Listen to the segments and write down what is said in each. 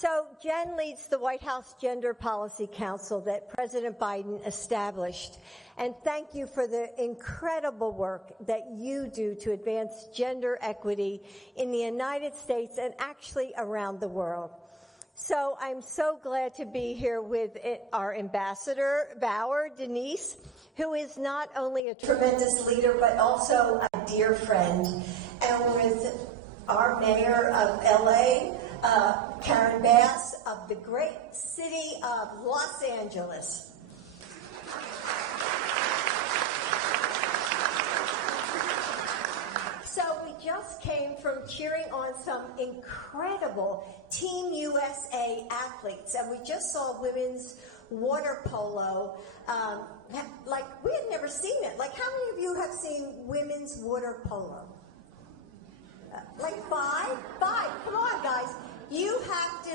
So Jen leads the White House Gender Policy Council that President Biden established. And thank you for the incredible work that you do to advance gender equity in the United States and actually around the world. So I'm so glad to be here with our ambassador, Bauer Denise, who is not only a tremendous leader, but also a dear friend. And with our mayor of LA, Karen Bass, of the great city of Los Angeles. So we just came from cheering on some incredible Team USA athletes, and we just saw women's water polo. Like, we had never seen it. Like, how many of you have seen women's water polo? Like five? Come on, guys. You have to,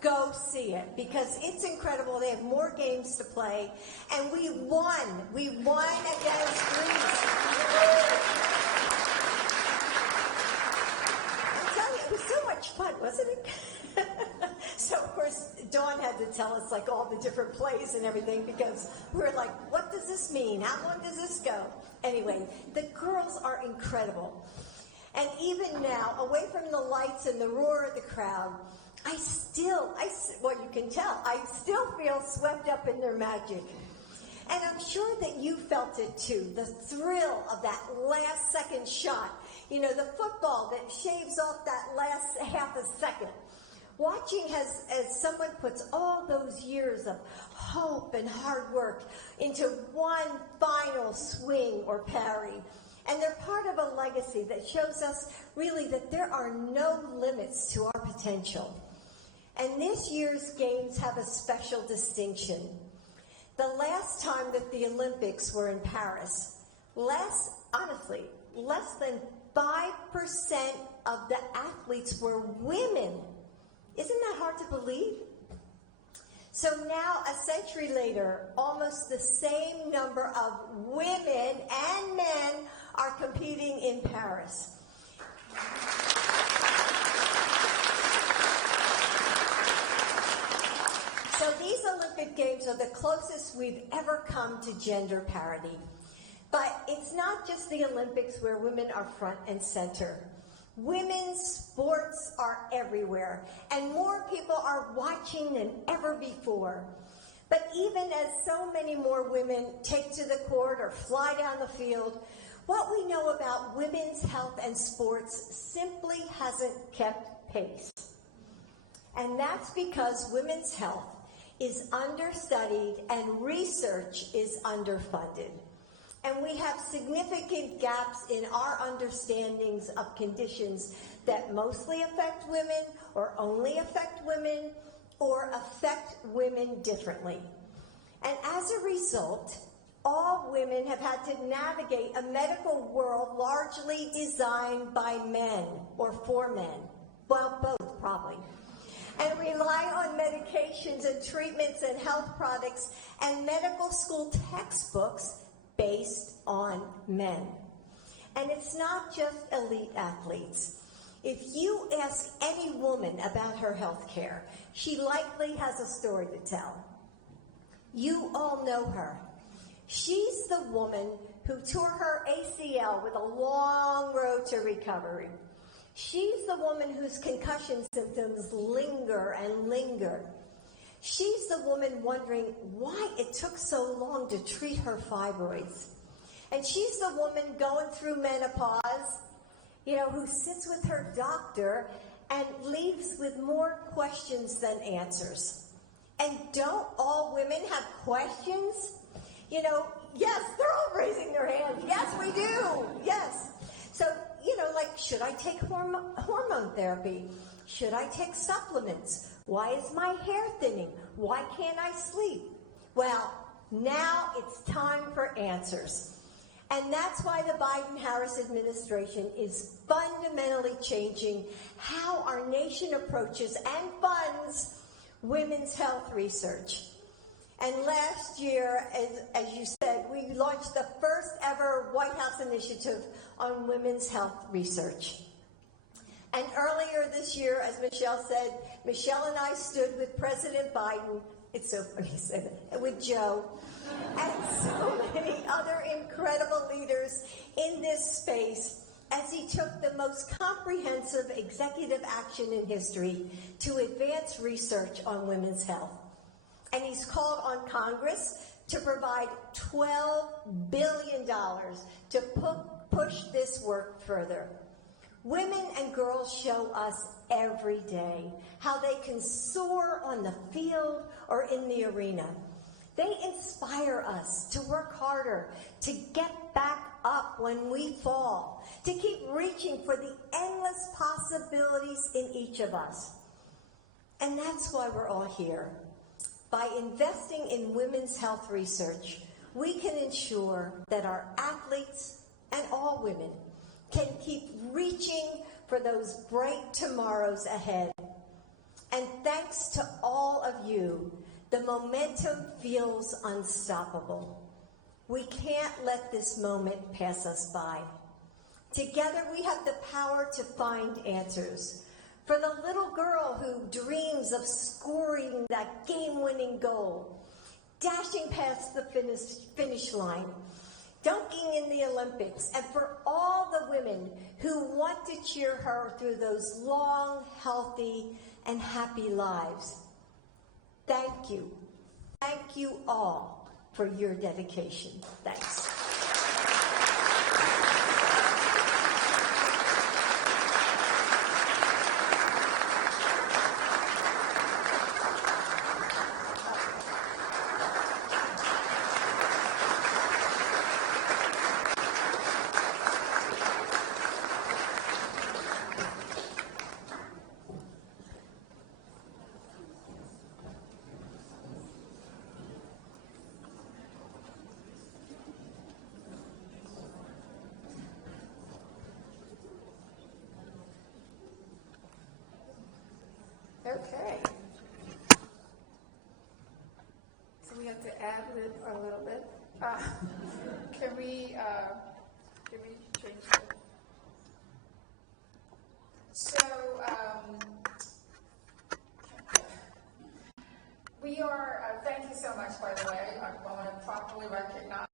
go see it because it's incredible. They have more games to play. And we won. We won against Greece. I tell you, it was so much fun, wasn't it? So, of course, Dawn had to tell us, all the different plays and everything because we were like, what does this mean? How long does this go? Anyway, the girls are incredible. And even now, away from the lights and the roar of the crowd, you can tell, I still feel swept up in their magic. And I'm sure that you felt it too, the thrill of that last second shot. You know, the football that shaves off that last half a second. Watching as someone puts all those years of hope and hard work into one final swing or parry. And they're part of a legacy that shows us really that there are no limits to our potential. And this year's games have a special distinction. The last time that the Olympics were in Paris, less than 5% of the athletes were women. Isn't that hard to believe? So now, a century later, almost the same number of women and men are competing in Paris. So these Olympic Games are the closest we've ever come to gender parity. But it's not just the Olympics where women are front and center. Women's sports are everywhere, and more people are watching than ever before. But even as so many more women take to the court or fly down the field, what we know about women's health and sports simply hasn't kept pace. And that's because women's health is understudied and research is underfunded. And we have significant gaps in our understandings of conditions that mostly affect women or only affect women or affect women differently. And as a result, all women have had to navigate a medical world largely designed by men or for men. Well, both probably. And rely on medications and treatments and health products and medical school textbooks based on men. And it's not just elite athletes. If you ask any woman about her health care, she likely has a story to tell. You all know her. She's the woman who tore her ACL with a long road to recovery. She's the woman whose concussion symptoms linger and linger. She's the woman wondering why it took so long to treat her fibroids. And she's the woman going through menopause, who sits with her doctor and leaves with more questions than answers. And don't all women have questions? Yes, they're all raising their hands. Yes, we do. Yes. So, should I take hormone therapy? Should I take supplements? Why is my hair thinning? Why can't I sleep? Well, now it's time for answers. And that's why the Biden-Harris administration is fundamentally changing how our nation approaches and funds women's health research. And last year, as you said, we launched the first ever White House initiative on women's health research. And earlier this year, as Michelle said, Michelle and I stood with President Biden, it's so funny to say that, with Joe, and so many other incredible leaders in this space as he took the most comprehensive executive action in history to advance research on women's health. And he's called on Congress to provide $12 billion to push this work further. Women and girls show us every day how they can soar on the field or in the arena. They inspire us to work harder, to get back up when we fall, to keep reaching for the endless possibilities in each of us. And that's why we're all here. By investing in women's health research, we can ensure that our athletes and all women can keep reaching for those bright tomorrows ahead. And thanks to all of you, the momentum feels unstoppable. We can't let this moment pass us by. Together we have the power to find answers. For the little girl who dreams of scoring that game-winning goal, dashing past the finish line, dunking in the Olympics, and for all the women who want to cheer her through those long, healthy, and happy lives. Thank you. Thank you all for your dedication. Thanks. Okay. So we have to ad-lib a little bit. Can we change it? So, we are, thank you so much, by the way. I want to properly recognize